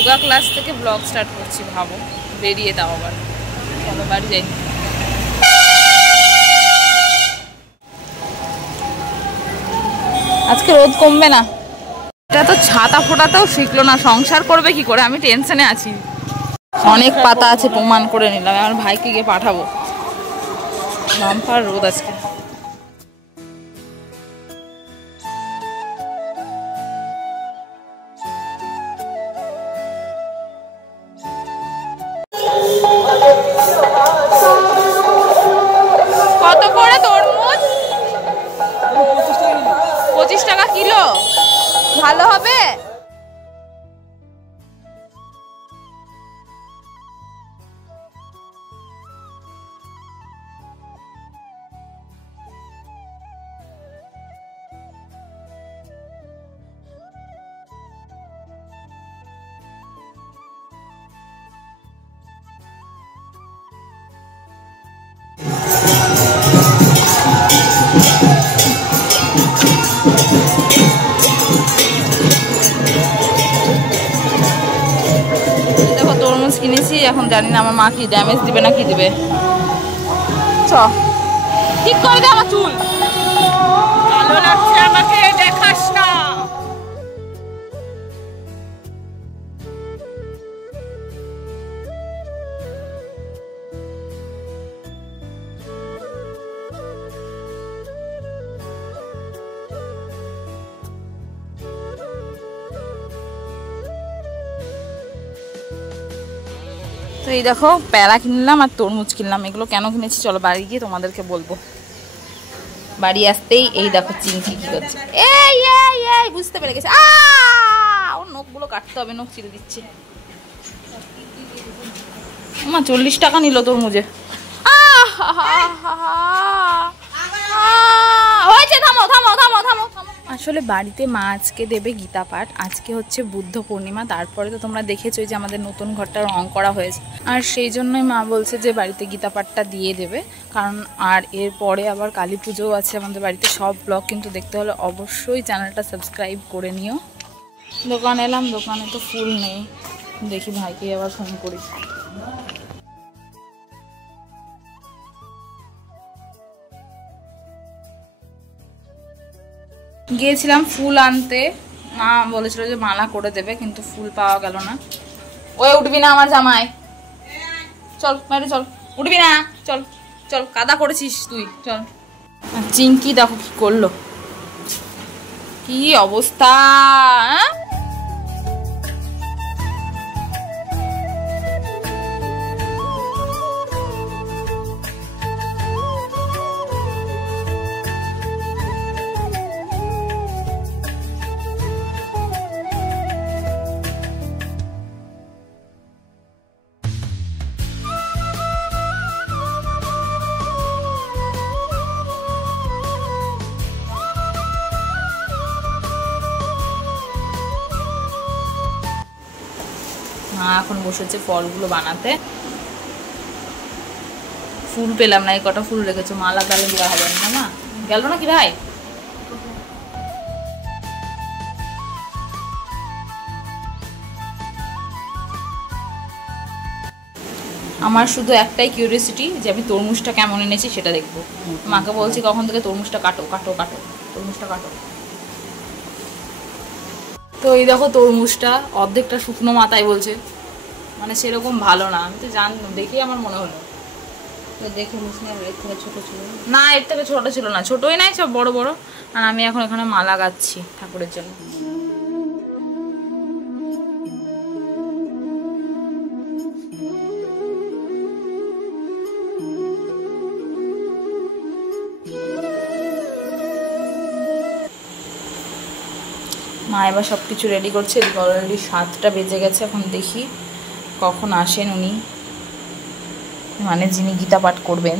Yoga class থেকে blog start করছি, ভাবো, বেরিয়ে তাও আবার। চলো বাড়ি যাই। আজকে রোদ কমবে না। এটা তো ছাতা ফোটাতেও শিখলো না, সংসার করবে কি করে? আমি টেনশনে আছি। অনেক পাতা আছে, প্রমাণ করে নিলাম। আমার ভাইকে গিয়ে পাঠাবো। বাম্পার রোদ আজকে। কত করে তরমুজ? 25 টাকা কিলো। ভালো হবে? দেখো তরমুজ কিনেছি, এখন জানি না আমার মা কি ড্যামেজ দিবে না কি দিবে। চ ঠিক করে দে আমার চুল, ভালো লাগছে আমাকে, দেখাস না। তো এই দেখো প্যারা কিনলাম আর তরমুজ কিনলাম। এগুলো কেন কিনেছি চলো বাড়ি গিয়ে তোমাদেরকে বলবো। বাড়ি আসতেই এই দেখো চিংকি কি করছে, এই এই এই বুঝতে পেরে গেছে। ওর নখগুলো কাটতে হবে, নখ চিরে দিচ্ছে। মা 40 টাকা নিল তরমুজে। হয়েছে, থামো থামো থামো থামো। আসলে বাড়িতে মা আজকে দেবে গীতা পাঠ। আজকে হচ্ছে বুদ্ধ পূর্ণিমা, তারপরে তো তোমরা দেখেছোই যে আমাদের নতুন ঘরটা রং করা হয়েছে, আর সেই জন্যই মা বলছে যে বাড়িতে গীতা পাঠটা দিয়ে দেবে। কারণ আর এরপরে আবার কালী পুজোও আছে আমাদের বাড়িতে। সব ব্লগ কিন্তু দেখতে হলে অবশ্যই চ্যানেলটা সাবস্ক্রাইব করে নিও। দোকানে এলাম, দোকানে তো ফুল নেই, দেখি ভাইকে আবার ফোন করি। গিয়েছিলাম ফুল আনতে, মা বলেছিল যে মালা করে দেবে, কিন্তু ফুল পাওয়া গেল না। ওই উঠবি না আমার জামাই, চল বাইরে চল। উঠবি না, চল চল, কাদা করেছিস তুই, চল। আর চিংকি দেখো কি করলো, কি অবস্থা। মা এখন বসেছে ফলগুলো বানাতে। ফুল পেলাম না, এই কটা ফুল রেখেছো, মালা তাহলে দেওয়া হবে না। মা গেল না কি ভাই? আমার শুধু একটাই কিউরিয়াসিটি যে আমি তরমুজটা কেমন এনেছি সেটা দেখবো। মাকে বলছি কখন থেকে তরমুজটা কাটো কাটো কাটো, তরমুজটা কাটো। তো এই দেখো তরমুজটা অর্ধেকটা শুকনো মাথায় বলছে, মানে সেরকম ভালো না। আমি তো দেখেই আমার মনে হলো, দেখে মুসলিম এর থেকে ছোট ছিল না, এর থেকে ছোট ছিল না, ছোটই নাই, সব বড় বড়। আর আমি এখন এখানে মালা গাচ্ছি ঠাকুরের জন্য। মা এবার সব কিছু রেডি করছে। অলরেডি 7টা বেজে গেছে। এখন দেখি কখন আসেন উনি, মানে যিনি গীতা পাঠ করবেন।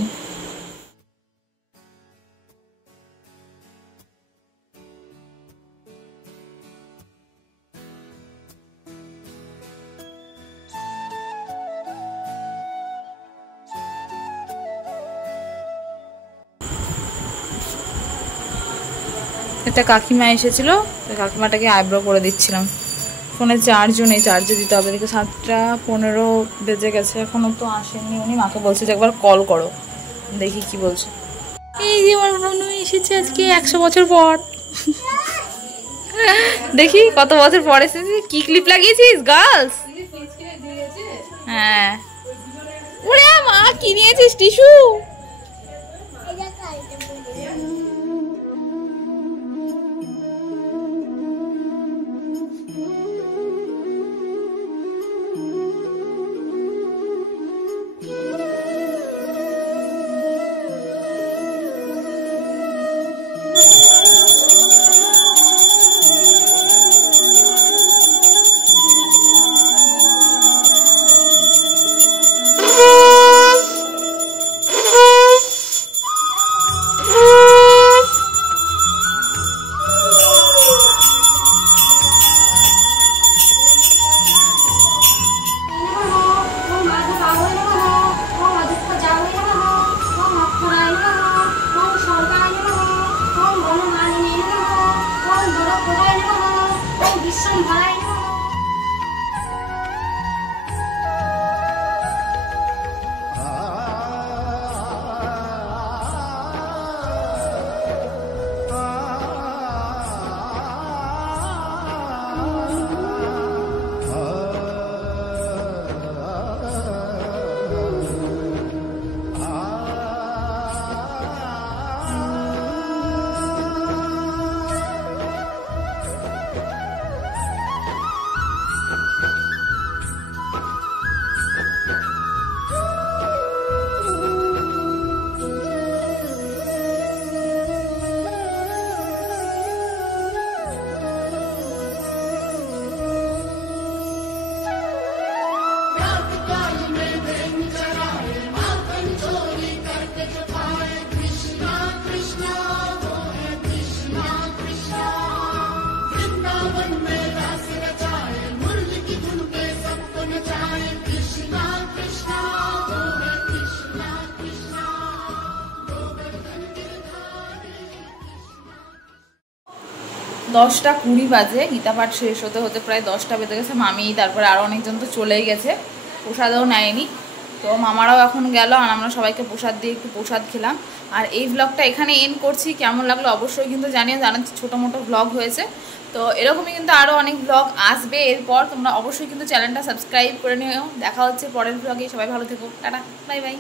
একটা কাকিমা এসেছিল, কাকিমাটাকে আইব্রো করে দিচ্ছিলাম। ফোনে চার্জও নেই, চার্জে দিতে হবে। দেখে 7:15 বেজে গেছে, এখনও তো আসেননি উনি। মাকে বলছে যে একবার কল করো, দেখি কি বলছে। এই যে আমার বোনু এসেছে আজকে 100 বছর পর। দেখি কত বছর পর এসেছিস। কি ক্লিপ লাগিয়েছিস গার্লস? হ্যাঁ। ওরে মা কি নিয়েছিস? টিস্যু। দশটা 20 বাজে, গীতা পাঠ শেষ হতে হতে প্রায় 10টা বেজে গেছে। মামি তারপরে আরও অনেকজন তো চলেই গেছে, প্রসাদও নেয়নি। তো মামারাও এখন গেল, আর আমরা সবাইকে প্রসাদ দিয়ে একটু প্রসাদ খেলাম। আর এই ব্লগটা এখানে এন্ড করছি। কেমন লাগলো অবশ্যই কিন্তু জানিয়ে, জানাচ্ছি ছোটো মোটো ব্লগ হয়েছে। তো এরকমই কিন্তু আরও অনেক ব্লগ আসবে এরপর। তোমরা অবশ্যই কিন্তু চ্যানেলটা সাবস্ক্রাইব করে নিও। দেখা হচ্ছে পরের ব্লগে। সবাই ভালো থেকো, টাটা, বাই বাই।